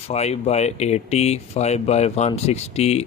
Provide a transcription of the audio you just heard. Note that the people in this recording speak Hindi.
5/80، 5/160